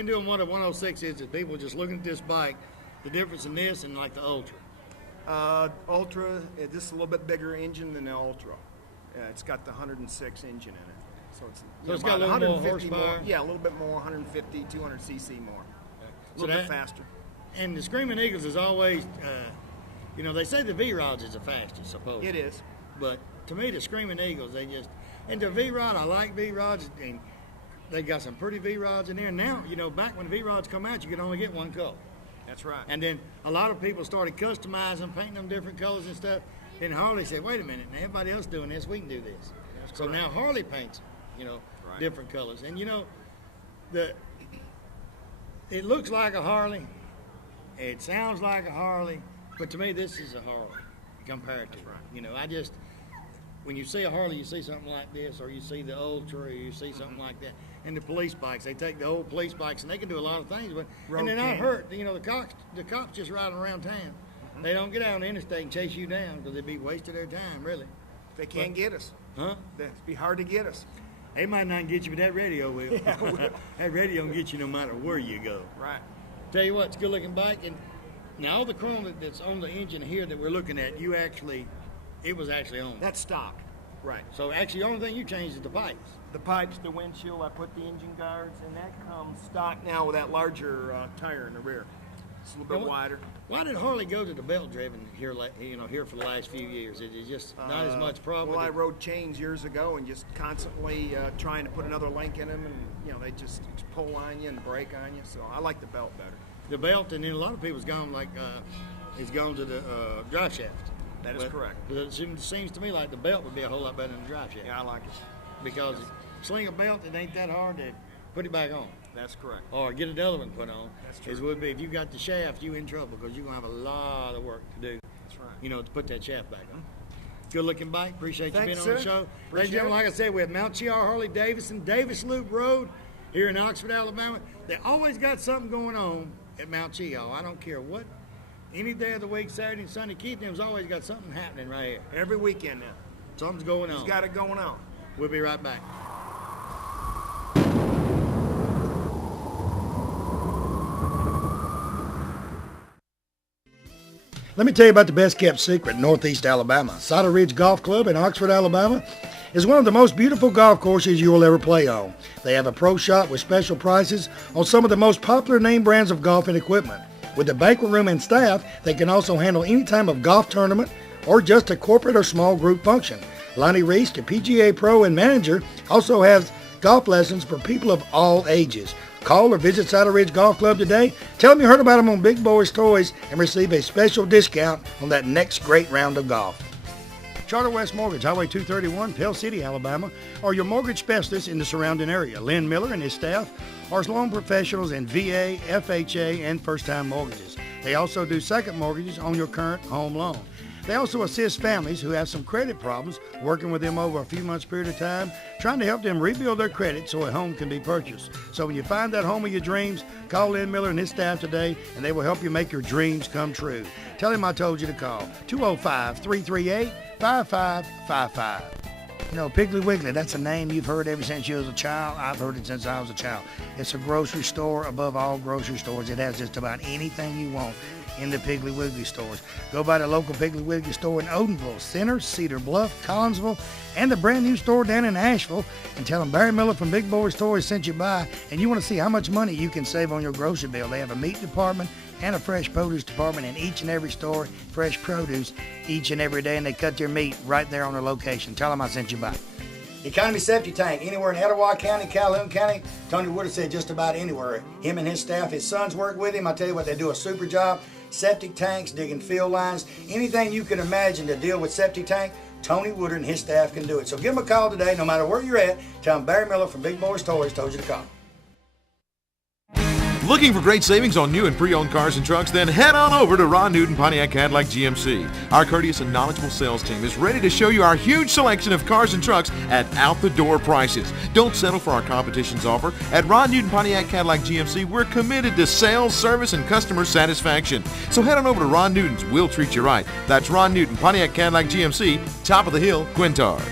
I'm doing what a 106 is that people just looking at this bike, the difference in this and like the Ultra. Ultra, this is a little bit bigger engine than the Ultra. It's got the 106 engine in it. So it's got a little more horsepower? More, yeah, a little bit more, 150, 200 cc more. A little bit faster. And the Screaming Eagles is always, they say the V-Rods is the fastest, supposedly. It is. But to me, the Screaming Eagles, and the V-Rod, I like V-Rods, and they got some pretty V-Rods in there. Now, back when the V-Rods come out, you could only get one color. That's right. And then a lot of people started customizing, painting them different colors and stuff. Then Harley said, wait a minute, now everybody else doing this, we can do this. That's so correct. now Harley paints, different colors. And it looks like a Harley, it sounds like a Harley, but to me this is a Harley comparatively. That's right. When you see a Harley, you see something like this, or you see the Ultra, or you see something like that. And the police bikes, they take the old police bikes, and they can do a lot of things. And they're not hurt. The cops just riding around town. Mm-hmm. They don't get out on the interstate and chase you down because they'd be wasting their time, really. They can't get us. Huh? It'd be hard to get us. They might not get you, but that radio will. Yeah, will. That radio will get you no matter where you go. Right. Tell you what, it's a good-looking bike. And now all the chrome that's on the engine here that we're looking at, it was actually on. That's stock. Right. So actually the only thing you changed is the pipes. The pipes, the windshield, I put the engine guards, and that comes stock now with that larger tire in the rear. It's a little bit wider. Why did Harley go to the belt-driven here for the last few years? Is it just not as much problem? Well, I rode chains years ago and just constantly trying to put another link in them, and they just pull on you and break on you. So I like the belt better. The belt, and then a lot of people's gone it's gone to the drive shaft. That is correct. But it seems to me like the belt would be a whole lot better than the drive shaft. Yeah, I like it. Because sling a belt, it ain't that hard to put it back on. That's correct. Or get another one put on. That's true. As would be if you got the shaft, you in trouble because you're gonna have a lot of work to do. That's right. To put that shaft back on. Good looking bike. Appreciate you being on the show. Ladies and gentlemen, like I said, we have Mount Chiar Harley Davidson, Davis Loop Road here in Oxford, Alabama. They always got something going on at Mount Chiar. I don't care what. Any day of the week, Saturday and Sunday, Keith and them's always got something happening right here. Every weekend now. Something's going on. He's got it going on. We'll be right back. Let me tell you about the best kept secret in Northeast Alabama. Cider Ridge Golf Club in Oxford, Alabama is one of the most beautiful golf courses you will ever play on. They have a pro shop with special prices on some of the most popular name brands of golf and equipment. With the banquet room and staff, they can also handle any type of golf tournament or just a corporate or small group function. Lonnie Reese, the PGA Pro and manager, also has golf lessons for people of all ages. Call or visit Cider Ridge Golf Club today. Tell them you heard about them on Big Boyz Toyz and receive a special discount on that next great round of golf. Charter West Mortgage, Highway 231, Pell City, Alabama, are your mortgage specialists in the surrounding area. Lynn Miller and his staff are loan professionals in VA, FHA, and first-time mortgages. They also do second mortgages on your current home loan. They also assist families who have some credit problems, working with them over a few months period of time, trying to help them rebuild their credit so a home can be purchased. So when you find that home of your dreams, call Lynn Miller and his staff today, and they will help you make your dreams come true. Tell him I told you to call 205-338-5555. Piggly Wiggly, that's a name you've heard ever since you was a child. I've heard it since I was a child. It's a grocery store above all grocery stores. It has just about anything you want in the Piggly Wiggly stores. Go by the local Piggly Wiggly store in Odenville, Center, Cedar Bluff, Collinsville, and the brand new store down in Asheville, and tell them Barry Miller from Big Boyz Toyz sent you by, and you want to see how much money you can save on your grocery bill. They have a meat department and a fresh produce department in each and every store, fresh produce each and every day, and they cut their meat right there on their location. Tell them I sent you by. Economy Septic Tank, anywhere in Etowah County, Calhoun County. Tony Wood said just about anywhere. Him and his staff, his sons work with him. I tell you what, they do a super job. Septic tanks, digging field lines, anything you can imagine to deal with septic tank, Tony Woodard and his staff can do it. So give them a call today, no matter where you're at. Tell them Barry Miller from Big Boyz Toyz told you to call. Looking for great savings on new and pre-owned cars and trucks? Then head on over to Ron Newton Pontiac Cadillac GMC. Our courteous and knowledgeable sales team is ready to show you our huge selection of cars and trucks at out-the-door prices. Don't settle for our competition's offer. At Ron Newton Pontiac Cadillac GMC, we're committed to sales, service, and customer satisfaction. So head on over to Ron Newton's. We'll treat you right. That's Ron Newton Pontiac Cadillac GMC, top of the hill, Quintard.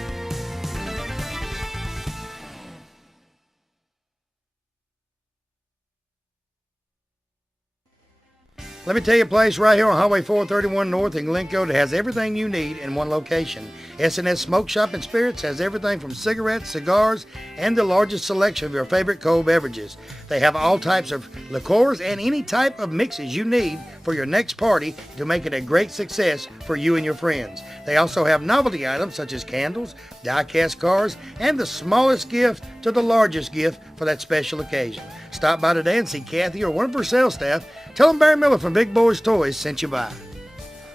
Let me tell you a place right here on Highway 431 North in Glencoe that has everything you need in one location. S&S Smoke Shop and Spirits has everything from cigarettes, cigars, and the largest selection of your favorite cold beverages. They have all types of liqueurs and any type of mixes you need for your next party to make it a great success for you and your friends. They also have novelty items such as candles, die-cast cars, and the smallest gift to the largest gift for that special occasion. Stop by today and see Kathy or one of her sales staff. Tell them Barry Miller from Big Boyz Toys sent you by.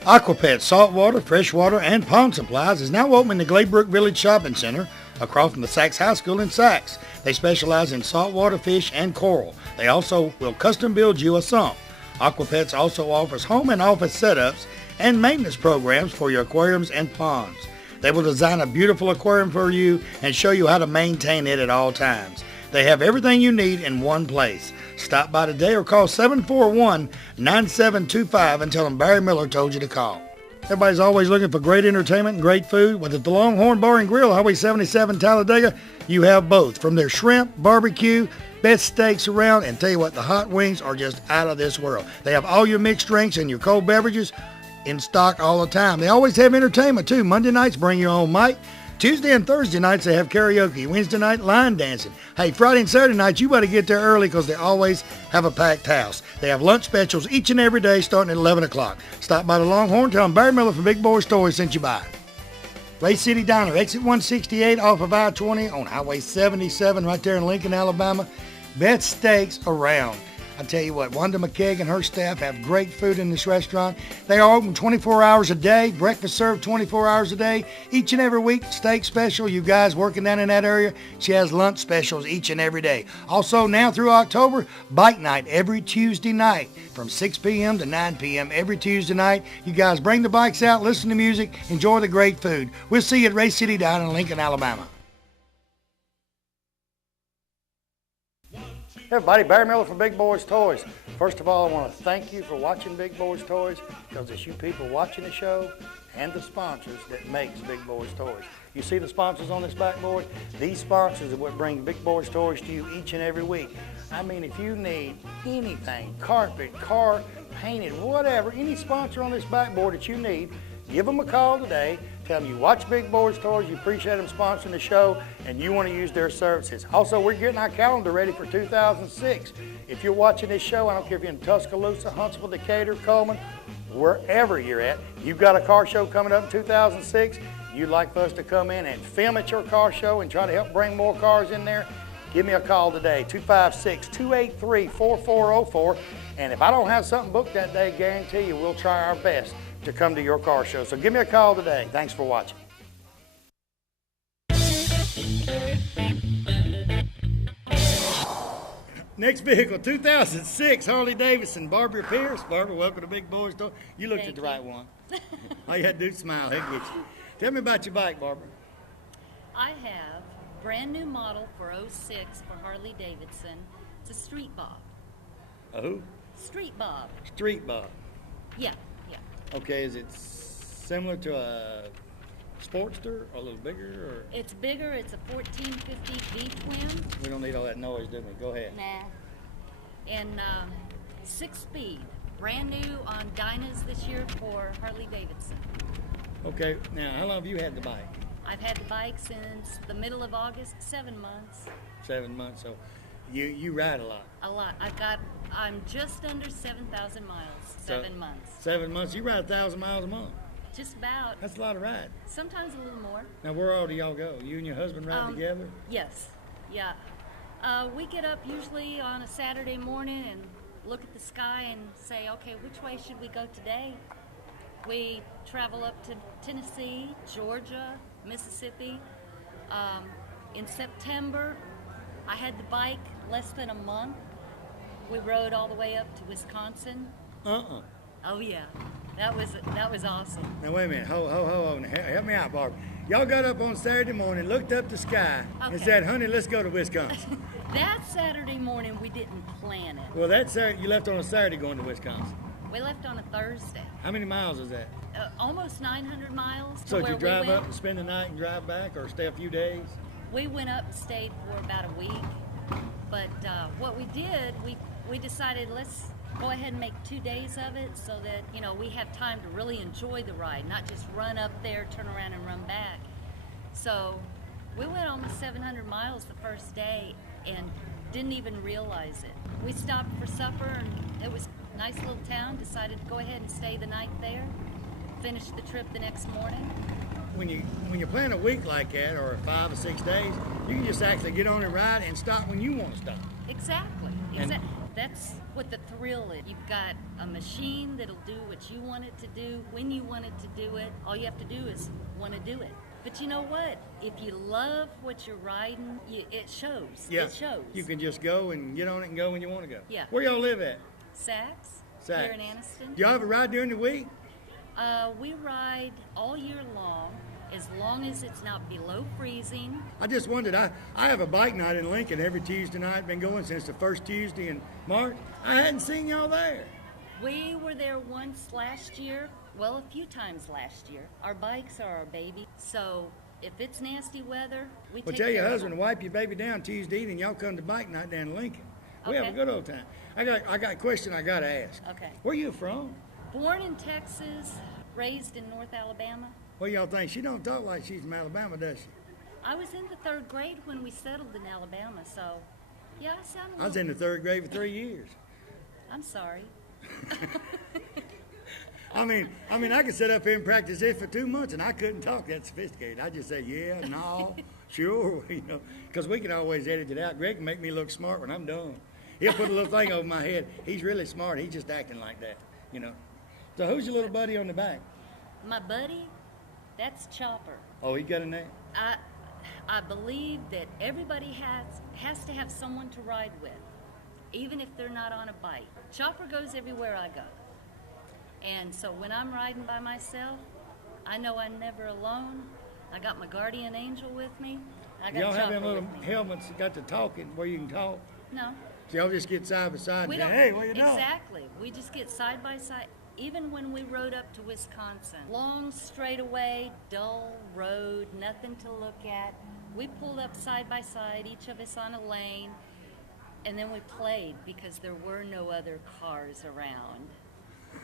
Aquapet saltwater, freshwater, and pond supplies is now open in the Glaybrook Village Shopping Center across from the Sachs High School in Sachs. They specialize in saltwater fish and coral. They also will custom build you a sump. Aquapets also offers home and office setups and maintenance programs for your aquariums and ponds. They will design a beautiful aquarium for you and show you how to maintain it at all times. They have everything you need in one place. Stop by today or call 741-9725 and tell them Barry Miller told you to call. Everybody's always looking for great entertainment and great food. Well, at the Longhorn Bar and Grill, Highway 77, Talladega, you have both. From their shrimp, barbecue, best steaks around, and tell you what, the hot wings are just out of this world. They have all your mixed drinks and your cold beverages in stock all the time. They always have entertainment too. Monday nights, bring your own mic. Tuesday and Thursday nights, they have karaoke. Wednesday night, line dancing. Hey, Friday and Saturday nights, you better get there early because they always have a packed house. They have lunch specials each and every day starting at 11 o'clock. Stop by the Longhorn. Tell them Barry Miller from Big Boyz Toys sent you by. Ray City Diner, exit 168 off of I-20 on Highway 77 right there in Lincoln, Alabama. Best steaks around. I tell you what, Wanda McKeag and her staff have great food in this restaurant. They are open 24 hours a day, breakfast served 24 hours a day. Each and every week, steak special. You guys working down in that area, she has lunch specials each and every day. Also, now through October, bike night every Tuesday night from 6 p.m. to 9 p.m. every Tuesday night. You guys bring the bikes out, listen to music, enjoy the great food. We'll see you at Ray City Diner in Lincoln, Alabama. Hey everybody, Barry Miller from Big Boyz Toys. First of all, I want to thank you for watching Big Boyz Toys because it's you people watching the show and the sponsors that makes Big Boyz Toys. You see the sponsors on this backboard? These sponsors are what bring Big Boyz Toys to you each and every week. I mean, if you need anything, carpet, car, painted, whatever, any sponsor on this backboard that you need, give them a call today. Tell them you watch Big Boyz Toys, you appreciate them sponsoring the show, and you want to use their services. Also, we're getting our calendar ready for 2006. If you're watching this show, I don't care if you're in Tuscaloosa, Huntsville, Decatur, Coleman, wherever you're at, you've got a car show coming up in 2006, you'd like for us to come in and film at your car show and try to help bring more cars in there, give me a call today, 256-283-4404. And if I don't have something booked that day, guarantee you we'll try our best to come to your car show. So give me a call today. Thanks for watching. Next vehicle, 2006 Harley-Davidson. Barbara Pierce. Barbara, welcome to Big Boyz Toys. You looked at the right one. All you had to do is smile. He'll get you. Tell me about your bike, Barbara. I have a brand new model for '06 for Harley-Davidson. It's a Street Bob. A who? Street Bob. Street Bob. Yeah. Okay, is it similar to a Sportster or a little bigger? Or? It's bigger. It's a 1450 V-twin. We don't need all that noise, do we? Go ahead. Nah. And 6-speed. Brand new on Dynas this year for Harley-Davidson. Okay, now how long have you had the bike? I've had the bike since the middle of August, 7 months. 7 months, so you ride a lot. A lot. I'm just under 7,000 miles, 7 months. 7 months, you ride 1,000 miles a month. Just about. That's a lot of ride. Sometimes a little more. Now where all do y'all go? You and your husband ride together? Yes, yeah. We get up usually on a Saturday morning and look at the sky and say, okay, which way should we go today? We travel up to Tennessee, Georgia, Mississippi. In September, I had the bike less than a month. We rode all the way up to Wisconsin. Oh yeah, that was awesome. Now wait a minute, hold on. Help me out, Barbara. Y'all got up on Saturday morning, looked up the sky, and said, honey, let's go to Wisconsin. That Saturday morning, we didn't plan it. Well, that Saturday, you left on a Saturday going to Wisconsin. We left on a Thursday. How many miles is that? Almost 900 miles. So did you drive up and spend the night and drive back, or stay a few days? We went up and stayed for about a week. But what we did, we we decided let's go ahead and make 2 days of it so that, you know, we have time to really enjoy the ride, not just run up there, turn around and run back. So we went almost 700 miles the first day and didn't even realize it. We stopped for supper and it was a nice little town, decided to go ahead and stay the night there, finish the trip the next morning. When you plan a week like that, or 5 or 6 days, you can just actually get on and ride and stop when you want to stop. Exactly. That's what the thrill is. You've got a machine that'll do what you want it to do, when you want it to do it. All you have to do is want to do it. But you know what? If you love what you're riding, it shows. Yeah. It shows. You can just go and get on it and go when you want to go. Yeah. Where y'all live at? Saks. Saks. Here in Anniston. Do y'all ever ride during the week? We ride all year long as it's not below freezing. I just wondered, I have a bike night in Lincoln every Tuesday night, been going since the first Tuesday in March. I hadn't seen y'all there. We were there once last year, well, a few times last year. Our bikes are our baby, so if it's nasty weather, we Well, take tell your care of husband to them. wipe your baby down Tuesday evening, y'all come to bike night down in Lincoln. We have a Okay. good old time. I got a question I got to ask. Okay. Where you from? Born in Texas, raised in North Alabama. What y'all think? She don't talk like she's from Alabama, does she? I was in the 3rd grade when we settled in Alabama, so yeah, I sound a I was little... in the 3rd grade for 3 years. I'm sorry. I mean, I could sit up here and practice it for 2 months, and I couldn't talk that sophisticated. I just say, yeah, no, sure, you know, because we can always edit it out. Greg can make me look smart when I'm done. He'll put a little thing over my head. He's really smart. He's just acting like that, you know. So who's your little buddy on the back? My buddy, that's Chopper. Oh, he got a name? I believe that everybody has to have someone to ride with, even if they're not on a bike. Chopper goes everywhere I go. And so when I'm riding by myself, I know I'm never alone. I got my guardian angel with me. I got Y'all have Chopper them little with me. helmets that got the talking where you can talk. No. So y'all just get side by side We and say, don't. hey, what you doing? Exactly. We just get side by side. Even when we rode up to Wisconsin, long straightaway, dull road, nothing to look at. We pulled up side by side, each of us on a lane, and then we played because there were no other cars around.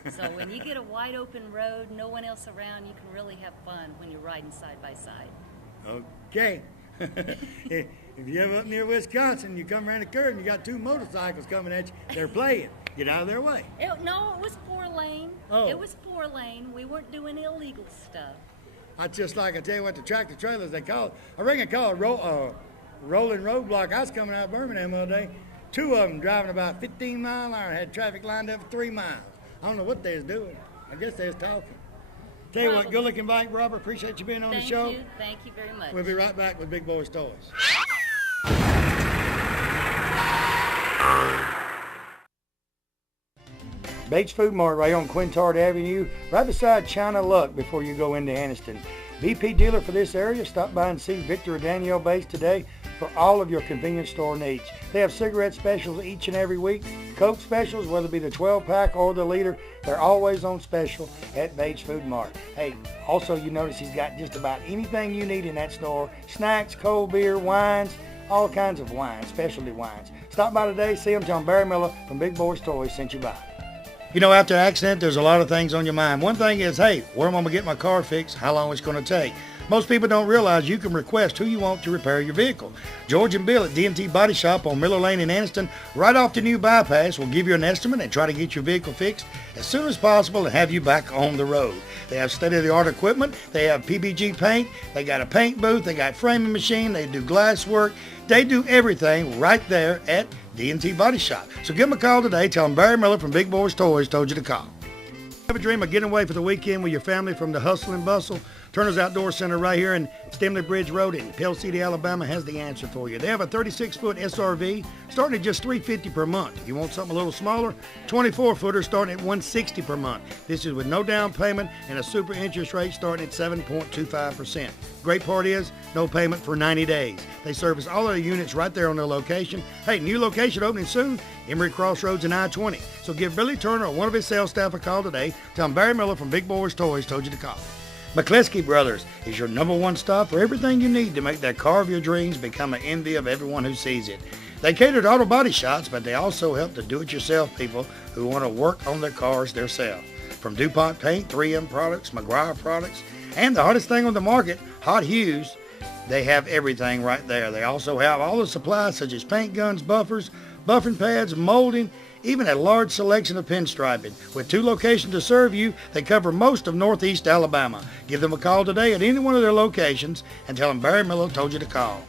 So when you get a wide open road, no one else around, you can really have fun when you're riding side by side. Okay. If you're ever up near Wisconsin, you come around the curve and you got 2 motorcycles coming at you, they're playing. Get out of their way. No, it was 4-lane. Oh. It was 4-lane. We weren't doing illegal stuff. I just like, I tell you what, the tractor trailers, they call it, I reckon they call it rolling roadblock. I was coming out of Birmingham the other day, 2 of them driving about 15 mile an hour, had traffic lined up for 3 miles. I don't know what they was doing. I guess they was talking. Tell you what, Probably. good looking bike, Robert. Appreciate you being on the show. Thank you very much. We'll be right back with Big Boyz Toyz. Bates Food Mart right on Quintard Avenue, right beside China Luck before you go into Anniston. BP dealer for this area. Stop by and see Victor or Danielle Bates today for all of your convenience store needs. They have cigarette specials each and every week. Coke specials, whether it be the 12-pack or the liter, they're always on special at Bates Food Mart. Hey, also you notice he's got just about anything you need in that store. Snacks, cold beer, wines, all kinds of wines, specialty wines. Stop by today, see him. Tell him Barry Miller from Big Boyz Toyz sent you by. You know, after an accident, there's a lot of things on your mind. One thing is, hey, where am I going to get my car fixed? How long it's going to take? Most people don't realize you can request who you want to repair your vehicle. George and Bill at D&T Body Shop on Miller Lane in Anniston, right off the new bypass, will give you an estimate and try to get your vehicle fixed as soon as possible and have you back on the road. They have state-of-the-art equipment. They have PBG paint. They got a paint booth. They got framing machine. They do glass work. They do everything right there at D&T Body Shop. So give them a call today. Tell them Barry Miller from Big Boyz Toyz told you to call. Have a dream of getting away for the weekend with your family from the hustle and bustle? Turner's Outdoor Center right here in Stemley Bridge Road in Pell City, Alabama has the answer for you. They have a 36-foot SRV starting at just $350 per month. If you want something a little smaller, 24-footer starting at $160 per month. This is with no down payment and a super interest rate starting at 7.25%. Great part is no payment for 90 days. They service all of the units right there on their location. Hey, new location opening soon, Emory Crossroads and I-20. So give Billy Turner or one of his sales staff a call today. Tell him Barry Miller from Big Boyz Toyz told you to call. McCleskey Brothers is your #1 stop for everything you need to make that car of your dreams become an envy of everyone who sees it. They cater to auto body shops, but they also help the do-it-yourself people who want to work on their cars themselves. From DuPont Paint, 3M products, McGuire products, and the hottest thing on the market, Hot Hues, they have everything right there. They also have all the supplies such as paint guns, buffers, buffing pads, molding, even a large selection of pinstriping. With 2 locations to serve you, they cover most of Northeast Alabama. Give them a call today at any one of their locations and tell them Barry Miller told you to call.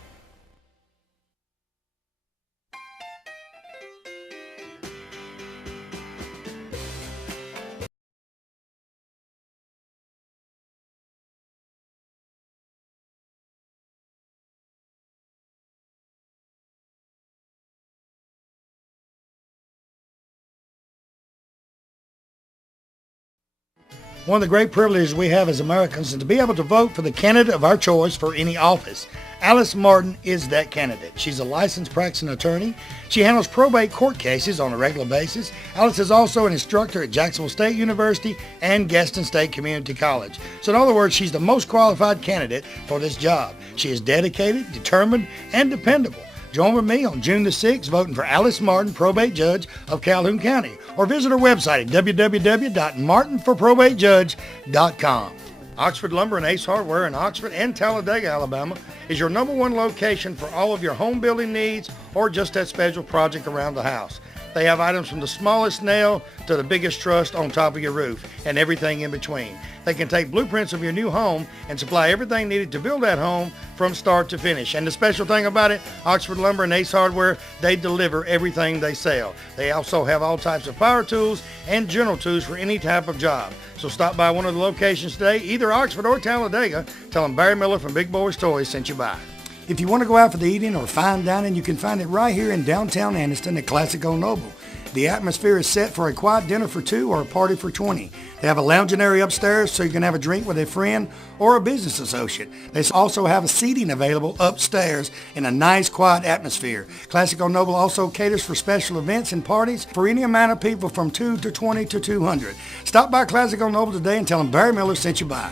One of the great privileges we have as Americans is to be able to vote for the candidate of our choice for any office. Alice Martin is that candidate. She's a licensed practicing attorney. She handles probate court cases on a regular basis. Alice is also an instructor at Jacksonville State University and Gaston State Community College. So in other words, she's the most qualified candidate for this job. She is dedicated, determined, and dependable. Join with me on June the 6th voting for Alice Martin, probate judge of Calhoun County, or visit her website at www.martinforprobatejudge.com. Oxford Lumber and Ace Hardware in Oxford and Talladega, Alabama is your #1 location for all of your home building needs or just that special project around the house. They have items from the smallest nail to the biggest truss on top of your roof and everything in between. They can take blueprints of your new home and supply everything needed to build that home from start to finish. And the special thing about it, Oxford Lumber and Ace Hardware, they deliver everything they sell. They also have all types of power tools and general tools for any type of job. So stop by one of the locations today, either Oxford or Talladega. Tell them Barry Miller from Big Boyz Toys sent you by. If you want to go out for the eating or fine dining, you can find it right here in downtown Anniston at Classic Old Noble. The atmosphere is set for a quiet dinner for 2 or a party for 20. They have a lounging area upstairs so you can have a drink with a friend or a business associate. They also have a seating available upstairs in a nice quiet atmosphere. Classic Old Noble also caters for special events and parties for any amount of people from 2 to 20 to 200. Stop by Classic Old Noble today and tell them Barry Miller sent you by.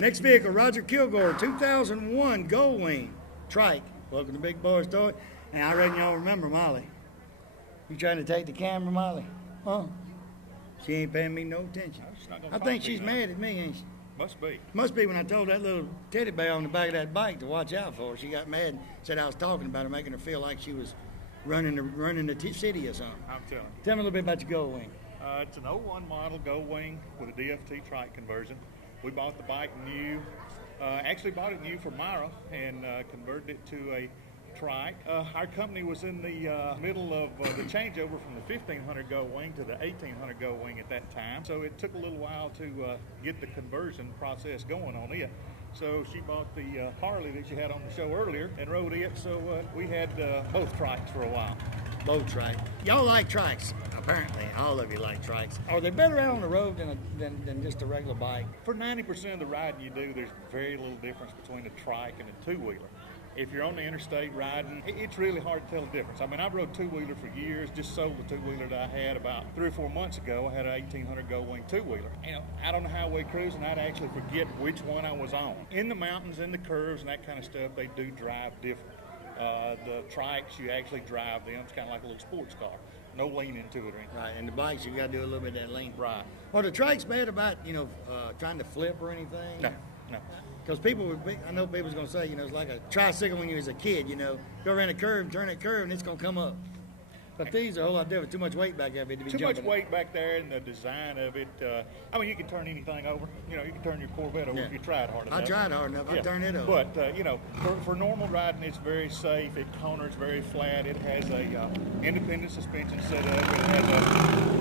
Next vehicle, Roger Kilgore, 2001 Goldwing Trike. Welcome to Big Boyz Toys. And I reckon y'all remember Molly. You trying to take the camera, Molly? Huh? She ain't paying me no attention. I think she's mad at me, ain't she? Must be. Must be when I told that little teddy bear on the back of that bike to watch out for her. She got mad and said I was talking about her, making her feel like she was running the city or something. I'm telling you. Tell me a little bit about your Goldwing. It's an '01 model Goldwing with a DFT trike conversion. We bought the bike new. Actually bought it new for Myra and converted it to a trike. Our company was in the middle of the changeover from the 1500 Goldwing to the 1800 Goldwing at that time. So it took a little while to get the conversion process going on it. So she bought the Harley that you had on the show earlier and rode it. So we had both trikes for a while. Both trikes. Y'all like trikes, apparently. All of you like trikes. Are they better out on the road than just a regular bike? For 90% of the riding you do, there's very little difference between a trike and a two-wheeler. If you're on the interstate riding, it's really hard to tell the difference. I mean, I've rode two-wheeler for years, just sold the two-wheeler that I had about 3 or 4 months ago. I had an 1800 Goldwing two-wheeler. You know, out on the highway cruising, I'd actually forget which one I was on. In the mountains, in the curves and that kind of stuff, they do drive different. The trikes, you actually drive them. It's kind of like a little sports car. No leaning to it or anything. Right, and the bikes, you got to do a little bit of that lean. Right. Are the trikes bad about, trying to flip or anything? No. Because I know people's going to say, it's like a tricycle when you was a kid, go around a curve, turn that curve, and it's going to come up. But these are a whole lot different. Too much weight back there to be Too jumping. much weight back there and the design of it. You can turn anything over. You can turn your Corvette over if you tried hard enough. I tried hard enough. I turned it over. But, for normal riding, it's very safe. It corners very flat. It has a independent suspension set up. It has a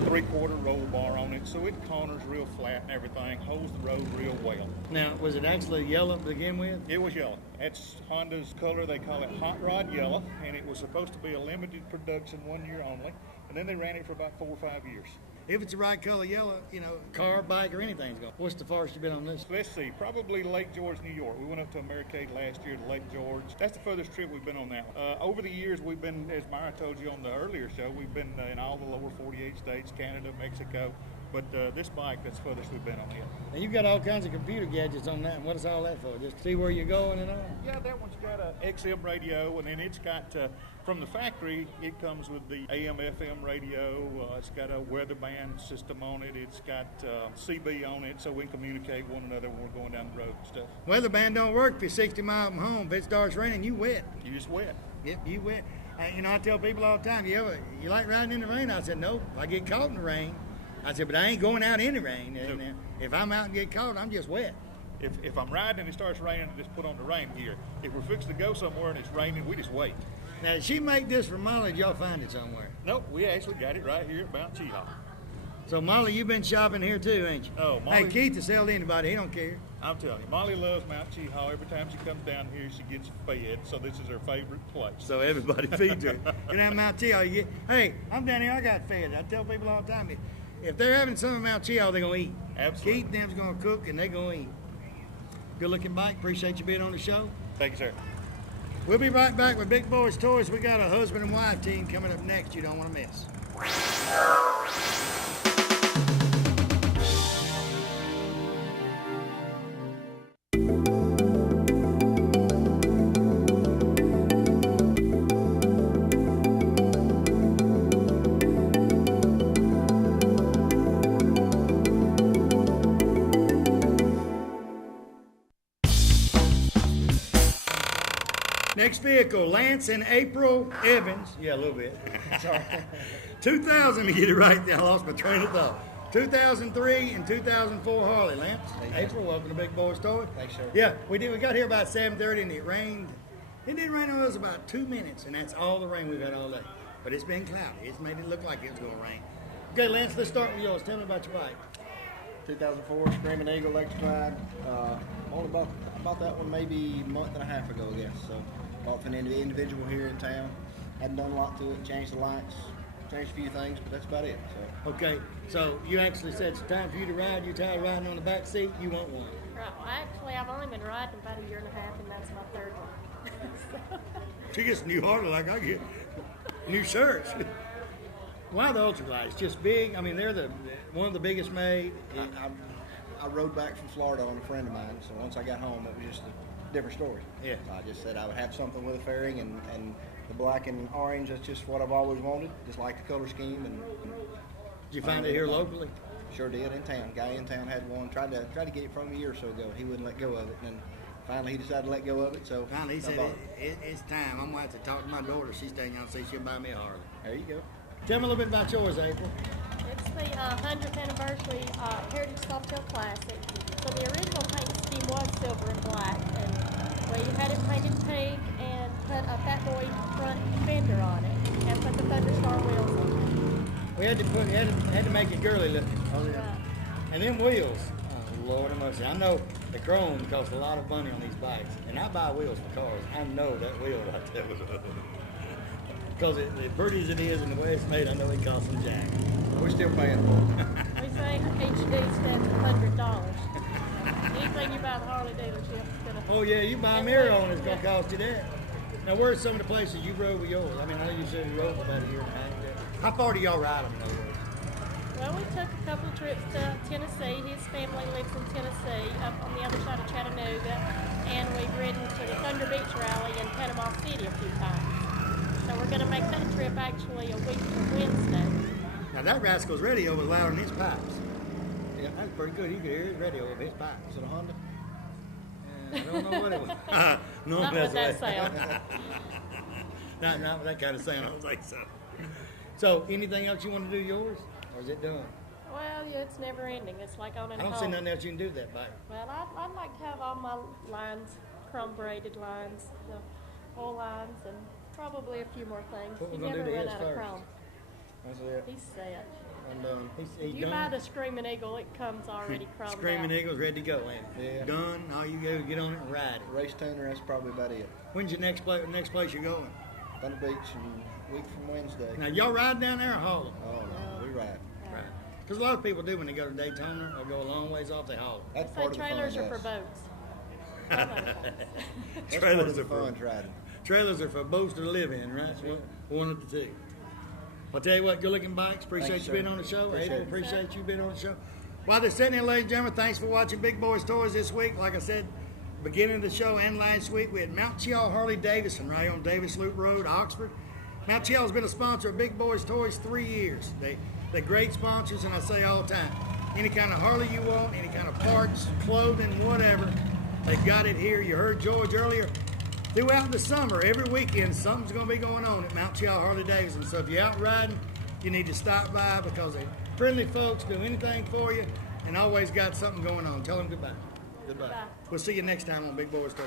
3/4 roll bar on it. So it corners real flat and everything. Holds the road real well. Now, was it actually yellow to begin with? It was yellow. That's Honda's color. They call it hot rod yellow. And it was supposed to be a limited production 1 year only, and then they ran it for about 4 or 5 years. If it's the right color yellow, car, bike, or anything's going. What's the farthest you've been on this? Let's see, probably Lake George, New York. We went up to Americade last year to Lake George. That's the furthest trip we've been on that one. Over the years, we've been, as Myra told you on the earlier show, we've been in all the lower 48 states, Canada, Mexico, But this bike, that's the furthest we've been on it. And you've got all kinds of computer gadgets on that. And what is all that for? Just to see where you're going and all? Yeah, that one's got a XM radio, and then it's got, from the factory, it comes with the AM, FM radio. It's got a weather band system on it. It's got CB on it, so we can communicate with one another when we're going down the road and stuff. Weather band don't work if you're 60 miles from home. If it starts raining, you wet. You just wet. Yep, you wet. You know, I tell people all the time, you like riding in the rain? I said, no, if I get caught in the rain. I said, but I ain't going out in the rain. And if I'm out and get caught, I'm just wet. If I'm riding and it starts raining, I just put on the rain gear. If we're fixing to go somewhere and it's raining, we just wait. Now, did she make this for Molly? Did y'all find it somewhere? Nope, we actually got it right here at Mount Cheehaw. So, Molly, you've been shopping here too, ain't you? Oh, Molly. Hey, Keith will sell to anybody. He don't care. I'm telling you, Molly loves Mount Cheehaw. Every time she comes down here, she gets fed. So this is her favorite place. So everybody feeds her. You know, Mount Cheehaw, you get, hey, I'm down here, I got fed. I tell people all the time, if they're having some of Mount Cheehaw, they're going to eat. Absolutely. Keith them's going to cook, and they're going to eat. Good-looking bike. Appreciate you being on the show. Thank you, sir. We'll be right back with Big Boyz Toys. We got a husband and wife team coming up next you don't want to miss. Next vehicle, Lance and April Evans. Yeah, a little bit. Sorry. 2000 to get it right. I lost my train of thought. 2003 and 2004 Harley. Lance, April, welcome to Big Boyz Toys. Thanks, sir. Yeah, we got here about 7:30 and it rained. It didn't rain on us about 2 minutes, and that's all the rain we've had all day. But it's been cloudy. It's made it look like it was going to rain. Okay, Lance, let's start with yours. Tell me about your bike. 2004 Screaming Eagle Electrified. Only bought that one maybe a month and a half ago, I guess. So bought from an individual here in town. Hadn't done a lot to it. Changed the lights, changed a few things, but that's about it. So. Okay, so you actually said it's time for you to ride. You're tired of riding on the back seat. You want one. Right. Well, actually, I've only been riding about a year and a half, and that's my third one. She gets a new Harley like I get new shirts. Why the Ultra Glide? It's just big. I mean, they're one of the biggest made. I rode back from Florida on a friend of mine, so once I got home, it was just a different story. Yeah. So I just said I would have something with a fairing, and the black and orange, that's just what I've always wanted. Just like the color scheme. And Did you find it here locally? Sure did, in town. Guy in town had one. Tried to get it from him a year or so ago. He wouldn't let go of it, and then finally he decided to let go of it. So finally he said, it's time. I'm going to have to talk to my daughter. She's staying out and see she'll buy me a Harley. There you go. Tell me a little bit about yours, April. It's the 100th anniversary Heritage Softail Classic. So the original paint scheme was silver and black, and we had it painted pink and put a Fat Boy front fender on it, and put the Thunderstar wheels on it. We had to make it girly looking. Oh, yeah. And them wheels, oh, Lord have mercy. I know the chrome costs a lot of money on these bikes, and I buy wheels for cars. I know that wheel right there. Because as pretty as it is and the way it's made, I know it costs some jack. We're still paying for it. We say HD stands $100. Anything you buy at the Harley dealership is going to... Oh, yeah, you buy a mirror on it, it's going to cost you that. Now, where's some of the places you rode with yours? I mean, I know you said you rode for about a year and a half. How far do y'all ride them, in other words? Well, we took a couple of trips to Tennessee. His family lives in Tennessee, up on the other side of Chattanooga. And we've ridden to the Thunder Beach Rally in Panama City a few times. So we're going to make that trip actually a week from Wednesday. Now, that rascal's radio was louder than his pipes. Yeah, that was pretty good. You could hear his radio over his pipes. Was it a Honda? I don't know what it was. No, Not with that sound. not with that kind of sound, I don't think so. So, anything else you want to do yours? Or is it done? Well, yeah, it's never ending. It's like on and I don't see nothing else you can do to that bike. Well, I'd like to have all my lines, chrome braided lines, the oil lines, and probably a few more things. What You we're gonna never do to run his out of first? chrome. That's it. He's set. And he's You done. buy the Screaming Eagle, it comes already chromed Screaming out. Eagle's ready to go, ain't it? Yeah. Done. All you go, get on it and ride it. Race tuner, that's probably about it. When's your next place you're going? Thunder Beach, and week from Wednesday. Now, y'all ride down there or haul it? Oh, no, we ride. Right. Because a lot of people do when they go to Daytona or go a long ways off, they haul it. That's So part of the fun, trailers are for yes. boats. That's Trailers part of the are for fun riding. Trailers are for boats to live in, right? One of the two. I'll tell you what, good looking bikes. Appreciate Thanks, you being sir. on the show. Appreciate April, it. appreciate you being on the show. While they're sitting here, ladies and gentlemen, thanks for watching Big Boys Toys this week. Like I said, beginning of the show and last week, we had Mount Chial Harley Davidson right on Davis Loop Road, Oxford. Mount Chial has been a sponsor of Big Boys Toys 3 years. They're great sponsors, and I say all the time, any kind of Harley you want, any kind of parts, clothing, whatever, they've got it here. You heard George earlier. Throughout the summer, every weekend, something's going to be going on at Mount Chial Harley Davidson. So if you're out riding, you need to stop by because they're friendly folks, do anything for you, and always got something going on. Tell them goodbye. Goodbye. We'll see you next time on Big Boys Toys.